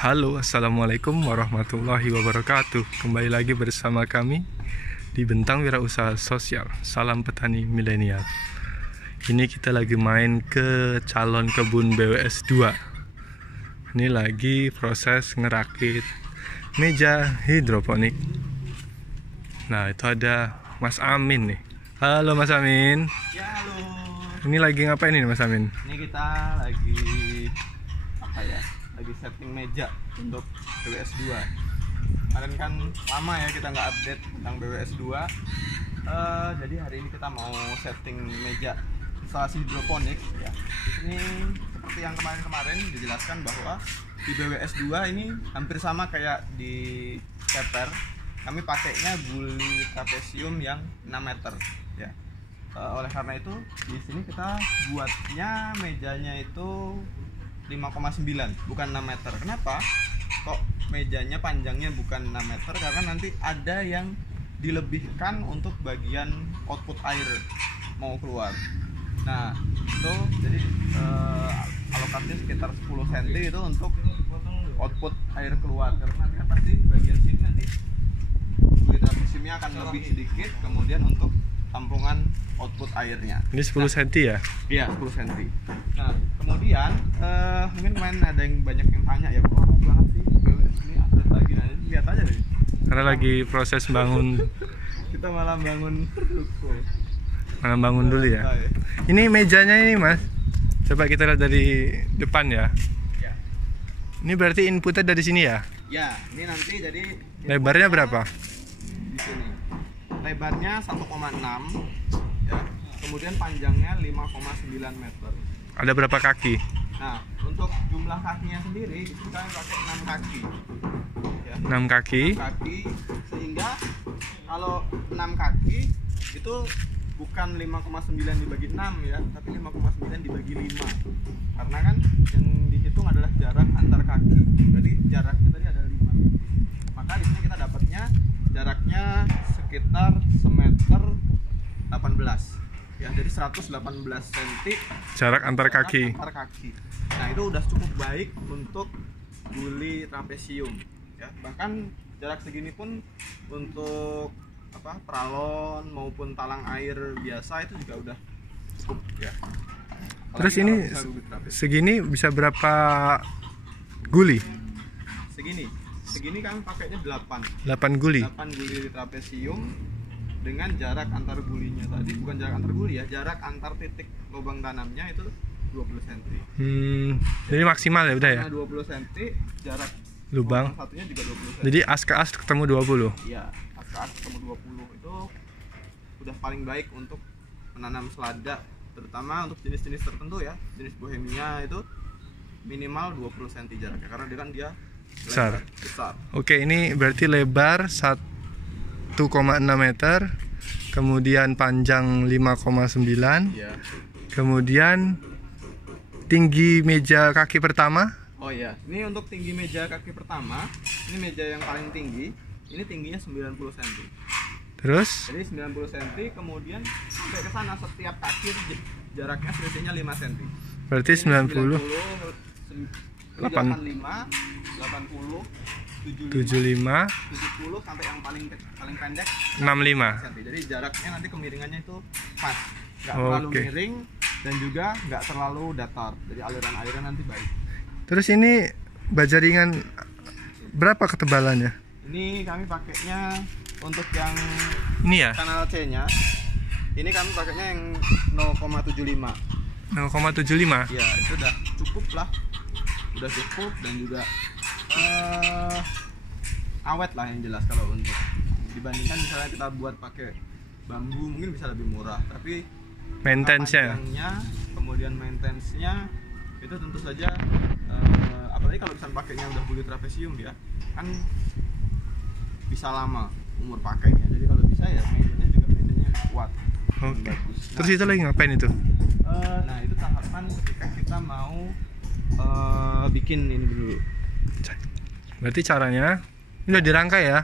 Halo, assalamualaikum warahmatullahi wabarakatuh. Kembali lagi bersama kami di Bentang Wirausaha Sosial. Salam petani milenial. Ini kita lagi main ke calon kebun BWS 2. Ini lagi proses ngerakit meja hidroponik. Nah, itu ada Mas Amin nih. Halo Mas Amin. Ya, halo. Ini lagi ngapain ini Mas Amin? Ini kita lagi lagi setting meja untuk BWS 2. Kemarin kan lama ya kita nggak update tentang BWS 2. Jadi hari ini kita mau setting meja instalasi hidroponik ya. Ini seperti yang kemarin-kemarin dijelaskan bahwa di BWS 2 ini hampir sama kayak di Keper. Kami pakainya guli trapesium yang 6 meter ya. Oleh karena itu di sini kita buatnya mejanya itu 5,9 bukan 6 meter. Kenapa kok mejanya panjangnya bukan 6 meter? Karena nanti ada yang dilebihkan untuk bagian output air mau keluar. Nah itu jadi alokasinya sekitar 10 cm itu untuk output air keluar. Karena nanti kan pasti bagian sini nanti guli trapesiumnya akan lebih sedikit, kemudian untuk tampungan output airnya. Ini 10 cm ya? Iya, 10 cm. Nah, kemudian mungkin kemarin ada yang banyak yang tanya ya, kok lama banget sih BWS ini update lagi. Nah, lihat aja deh. Karena lagi proses bangun. Kita malah bangun ruko. Malah bangun dulu ya. Ini mejanya ini Mas. Coba kita lihat dari depan ya. Ya. Ini berarti inputnya dari sini ya? Ya, ini nanti jadi Lebarnya berapa? Di sini. Lebarnya 1,6 ya. Kemudian panjangnya 5,9 meter. Ada berapa kaki? Nah, untuk jumlah kakinya sendiri itu kita pakai 6 kaki. Ya. 6 kaki. 6 kaki, sehingga kalau 6 kaki itu bukan 5,9 dibagi 6 ya, tapi 5,9 dibagi 5. Karena kan yang dihitung adalah jarak antar kaki. Jadi jaraknya tadi ada 5. Maka di sini kita dapatnya jaraknya sekitar semeter 18. Ya, jadi 118 cm Jarak antar kaki. Nah, itu udah cukup baik untuk guli trapesium ya. Bahkan jarak segini pun untuk peralon maupun talang air biasa itu juga udah cukup ya. Terus ini segini bisa berapa guli? Segini kami pakainya 8 guli. 8 guli trapesium dengan jarak antar gulinya tadi, bukan jarak antar guli ya, jarak antar titik lubang tanamnya itu 20 cm. Jadi maksimal ya udah ya? 20 cm jarak lubang satunya juga 20 cm. Jadi as ke as ketemu 20? Iya, as ke as ketemu 20 itu udah paling baik untuk menanam selada, terutama untuk jenis-jenis tertentu ya. Jenis bohemia itu minimal 20 cm jaraknya, karena dia besar. Oke, ini berarti lebar 1,6 meter, kemudian panjang 5,9 ya. Kemudian tinggi meja kaki pertama. Oh ya, ini untuk tinggi meja kaki pertama, ini meja yang paling tinggi, ini tingginya 90 cm. Terus? Jadi 90 cm, kemudian sampai ke sana setiap kaki jaraknya selisihnya 5 cm. Berarti 90, 85, 80, 75, 70 sampai yang paling pendek 65. cm. Jadi jaraknya nanti kemiringannya itu pas, nggak terlalu miring dan juga nggak terlalu datar. Jadi aliran airnya nanti baik. Terus ini baja ringan berapa ketebalannya? Ini kami pakainya untuk yang ini ya? kanal C-nya. Ini kami pakainya yang 0,75. 0,75? Ya, itu udah cukup lah. Udah cukup dan juga awet lah yang jelas. Kalau untuk dibandingkan misalnya kita buat pakai bambu mungkin bisa lebih murah, tapi maintenance-nya, kemudian maintenance-nya itu tentu saja apalagi kalau misalnya pakainya udah guli trapesium ya kan bisa lama umur pakainya. Jadi kalau bisa ya mejanya kuat. Oke. Bagus. Terus itu lagi ngapain itu? Nah itu tahapan ketika kita mau bikin ini dulu. Berarti caranya ini udah dirangkai ya?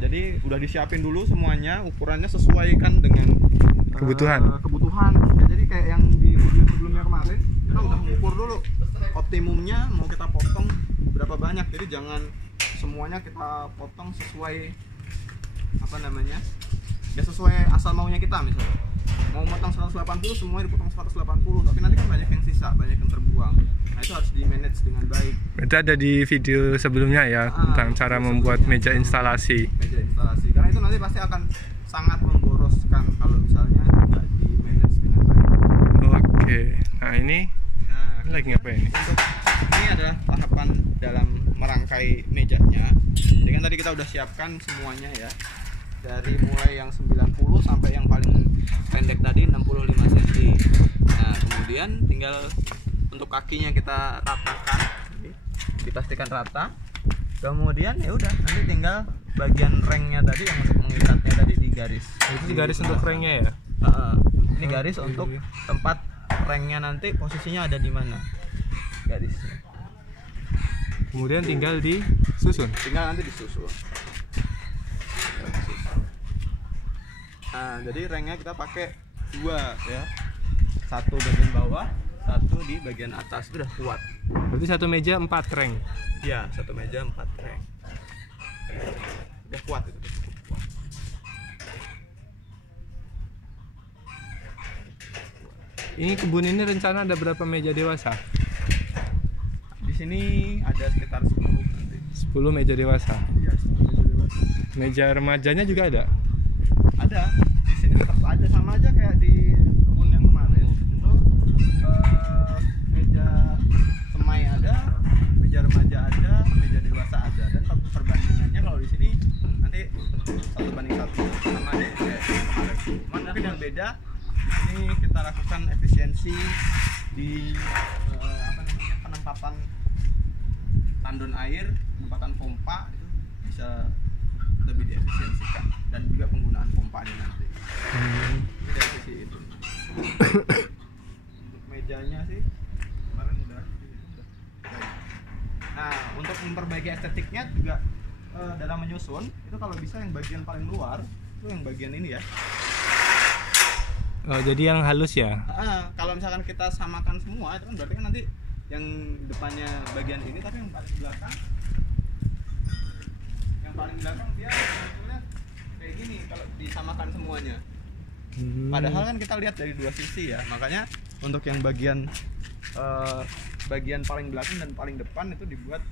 Jadi udah disiapin dulu semuanya, ukurannya sesuaikan dengan kebutuhan. Ya, jadi kayak yang di video sebelumnya kemarin kita udah ukur dulu optimumnya mau kita potong berapa banyak, jadi jangan semuanya kita potong sesuai apa namanya, ya sesuai asal maunya kita. Misalnya mau potong 180 semuanya dipotong 180, tapi nanti kan banyak yang sisa, banyak yang terbuang. Nah itu harus di manage dengan baik. Itu ada di video sebelumnya ya, tentang cara membuat meja instalasi. Meja instalasi, karena itu nanti pasti akan sangat memboroskan kalau misalnya nggak di manage dengan baik. Oke, nah ini lagi ngapain ini? Ini adalah tahapan dalam merangkai mejanya. Jadi kan tadi kita udah siapkan semuanya ya, dari mulai yang 90 sampai yang paling pendek tadi 65 cm. Nah kemudian tinggal untuk kakinya kita ratakan, dipastikan rata. Kemudian ya udah, nanti tinggal bagian rengnya tadi yang untuk mengikatnya tadi digaris. Itu garis untuk rengnya ya? Ini garis untuk tempat rengnya, nanti posisinya ada di mana garisnya. Kemudian tinggal disusun. Tinggal nanti disusun. Nah, jadi rengnya kita pakai dua ya. Satu bagian bawah, satu di bagian atas. Itu udah kuat. Berarti satu meja 4 reng. Iya, satu meja 4 reng. Udah kuat itu, udah cukup kuat. Ini kebun ini rencana ada berapa meja dewasa? Di sini ada sekitar 10 nanti. 10 meja dewasa. Iya, 10 meja dewasa. Meja remajanya juga ada? Ada. Di sini tetap ada, sama aja kayak di kebun yang kemarin. Itu meja semai ada, meja remaja ada, meja dewasa ada, dan perbandingannya kalau di sini nanti 1:1 sama aja kayak kemarin. Cuman mungkin yang beda di sini kita lakukan efisiensi di apa namanya, penempatan tandon air, penempatan pompa itu bisa lebih diefisiensikan, dan juga penggunaan pompanya nanti. Ini dari sisi itu. Untuk mejanya sih kemarin udah. Nah, untuk memperbaiki estetiknya juga dalam menyusun itu kalau bisa yang bagian paling luar itu yang bagian ini ya. Oh, jadi yang halus ya? Kalau misalkan kita samakan semua itu kan berarti kan nanti yang depannya bagian ini, tapi yang paling belakang dia sebetulnya kayak gini kalau disamakan semuanya. Padahal kan kita lihat dari dua sisi ya, makanya untuk yang bagian paling belakang dan paling depan itu dibuat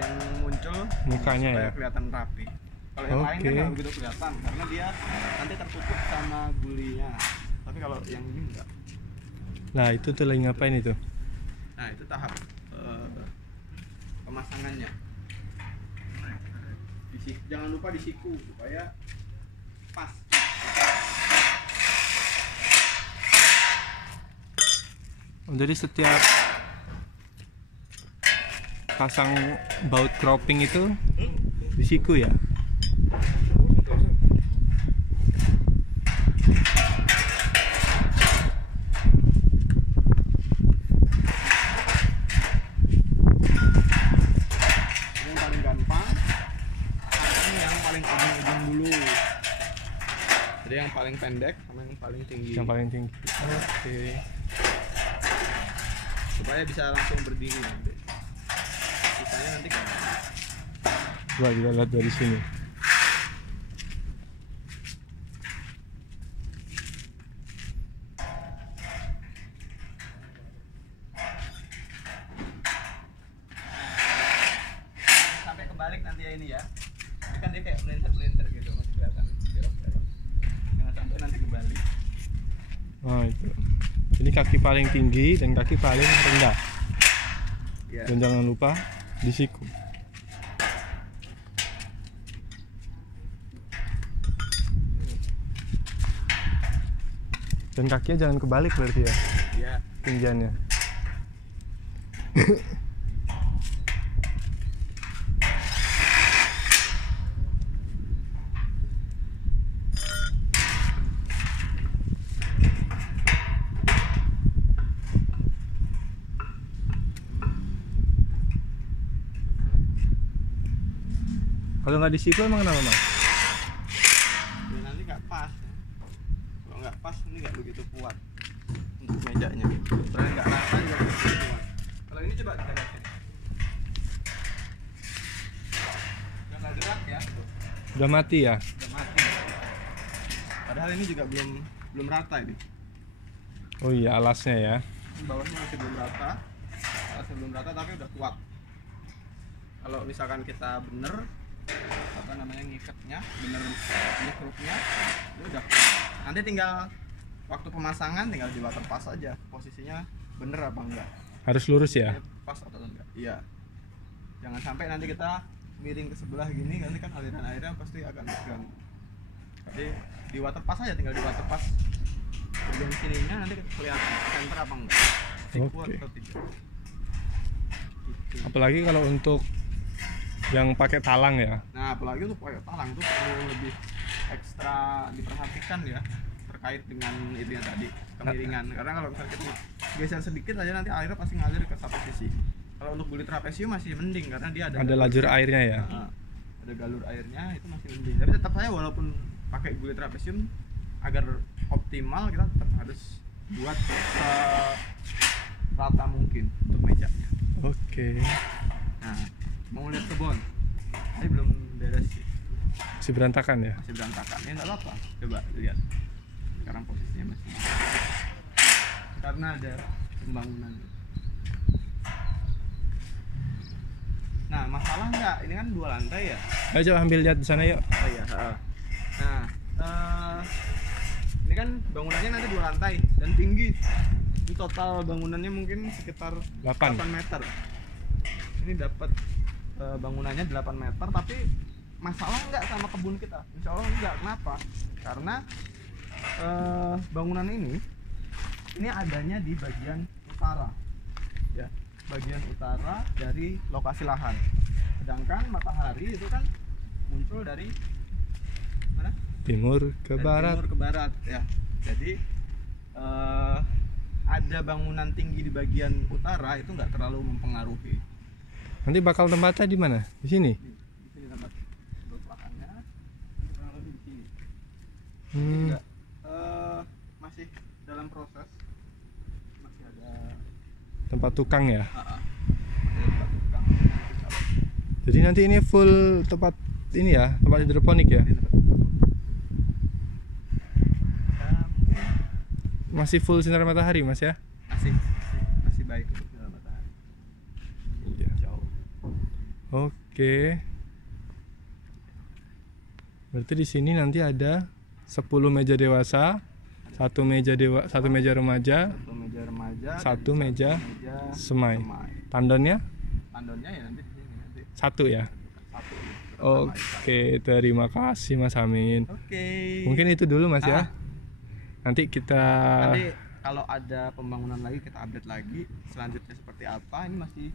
yang muncul mukanya supaya ya, kelihatan rapi. Kalau yang lain kan nggak begitu kelihatan karena dia nanti tertutup sama gulinya. Tapi kalau yang ini enggak. Nah itu tuh lagi ngapain itu? Nah itu tahap pemasangannya. Jangan lupa disiku supaya pas. Jadi setiap pasang baut cropping itu disiku ya? Yang paling gampang yang paling ujung dulu. Jadi yang paling pendek sama yang paling tinggi. Yang paling tinggi. Oke. Supaya bisa langsung berdiri nanti. Sisanya nanti kan. Coba kita lihat dari sini. Sampai kebalik nanti ya ini ya. Ini kan dia kayak melintir-melintir gitu, masih kelihatan belok-belok. Jangan sampai nanti kebalik. Oh itu. Ini kaki paling tinggi dan kaki paling rendah. Ya. Dan jangan lupa disiku. Dan kakinya jangan kebalik berarti ya? Iya. Tinggiannya. Kalau nggak disiku emang kenapa Mas? Ya, nanti nggak pas. Kalau nggak pas ini nggak begitu kuat untuk mejanya. Soalnya nggak rata juga begitu kuat. Kalau ini coba kita lihat. Udah mati ya? Udah mati. Padahal ini juga belum rata ini. Oh iya, alasnya ya. Bawahnya masih belum rata. Alasnya belum rata tapi udah kuat. Kalau misalkan kita bener apa namanya ngikatnya, bener nyekrupnya, itu udah. Nanti tinggal waktu pemasangan tinggal di waterpass aja. Posisinya bener apa enggak. Harus lurus ya? Pas atau enggak? Iya. Jangan sampai nanti kita miring ke sebelah gini, nanti kan aliran airnya pasti akan terganggu. Jadi di waterpass aja, tinggal di waterpass bagian sininya nanti kelihatan center apa enggak, kuat Oke. atau tidak. Gitu. Apalagi kalau untuk yang pakai talang ya. Nah, apalagi untuk pakai talang tuh perlu lebih ekstra diperhatikan ya terkait dengan itu yang tadi kemiringan. Karena kalau misalnya kita geser sedikit aja nanti airnya pasti ngalir ke satu sisi. Kalau untuk bulit trapesium masih mending karena dia ada Lajur airnya ya. Ada galur airnya, itu masih mending. Tapi tetap saya walaupun pakai bulit trapesium agar optimal kita tetap harus buat rata mungkin untuk mejanya. Oke. Nah, mau lihat kebun. Ini belum beres sih. Masih berantakan ya? Masih berantakan. Ya enggak apa-apa. Coba lihat. Sekarang posisinya masih. Karena ada pembangunan. Nah, masalah enggak? Ini kan 2 lantai ya. Ayo coba ambil lihat di sana yuk. Oh iya. Nah, ini kan bangunannya nanti 2 lantai dan tinggi. Ini total bangunannya mungkin sekitar 8 meter. Ini dapat bangunannya 8 meter, tapi masalah enggak sama kebun kita? Insya Allah enggak. Kenapa? Karena bangunan ini adanya di bagian utara, ya, bagian utara dari lokasi lahan. Sedangkan matahari itu kan muncul dari mana? Timur ke Dari barat. Timur ke barat, ya. Jadi ada bangunan tinggi di bagian utara itu nggak terlalu mempengaruhi. Nanti bakal tempatnya di mana? Di sini. Di sini tempat untuk lahannya, nanti kurang lebih di sini. Ini Hmm. juga masih dalam proses, masih ada Tempat tukang ya. masih ada tempat tukang. Jadi nanti ini full tempat ini ya, tempat hidroponik ya. Di tempat ya, mungkin Masih full sinar matahari mas ya. masih baik untuk dalam matahari. Iya. Jauh. Oke. Berarti di sini nanti ada 10 meja dewasa, 1 meja remaja, 1 meja remaja, Satu dan meja meja semai. Tandonnya Tandonnya ya nanti di sini nanti 1 ya. satu. Oke, terima kasih Mas Amin. Oke. Mungkin itu dulu Mas ya. Nanti kita Nanti kalau ada pembangunan lagi kita update lagi selanjutnya seperti apa. Ini masih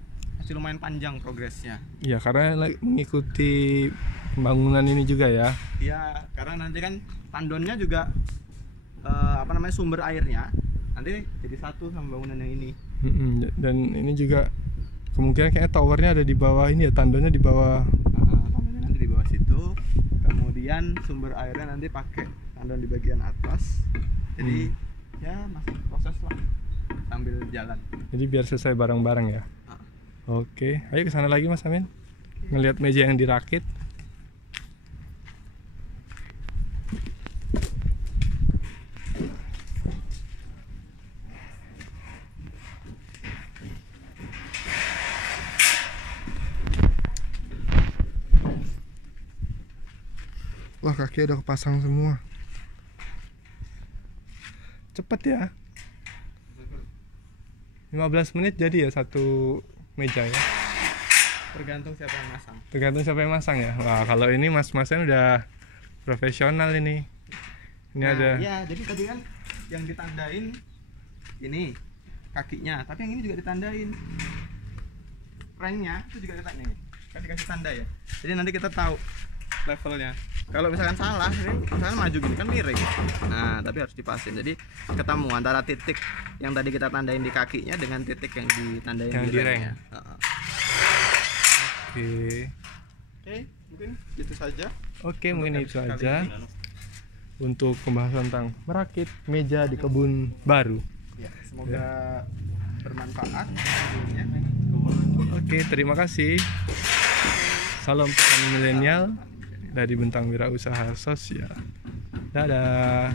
lumayan panjang progresnya. ya karena mengikuti pembangunan ini juga ya. Iya, karena nanti kan tandonnya juga sumber airnya nanti jadi satu sama bangunan yang ini. Dan ini juga kemungkinan kayaknya towernya ada di bawah ini ya, tandonnya di bawah. Tandonnya nanti di bawah situ. Kemudian sumber airnya nanti pakai tandon di bagian atas. Jadi ya masih proses lah sambil jalan. Jadi biar selesai bareng-bareng ya. Oke, ayo ke sana lagi Mas Amin. Ngelihat meja yang dirakit. Wah, kaki udah kepasang semua. Cepet ya. 15 menit jadi ya satu meja ya. Tergantung siapa yang masang. Tergantung siapa yang masang ya. Wah, kalau ini mas-masnya udah profesional ini. Ini ada. Ya, jadi tadi kan yang ditandain ini kakinya, tapi yang ini juga ditandain. Pranknya itu juga ditandain. Kan dikasih tanda ya. Jadi nanti kita tahu levelnya. Kalau misalkan salah, ini misalkan maju gini kan miring. Nah, tapi harus dipasin. Jadi ketemu antara titik yang tadi kita tandain di kakinya dengan titik yang ditandain Yang di di remnya. Oke. Mungkin gitu saja. Oke, mungkin itu Kali aja ini. untuk pembahasan tentang merakit meja di kebun baru. Ya, semoga bermanfaat. Oke, terima kasih. Salam petani milenial. dari Bentang Wirausaha Sosial. Dadah.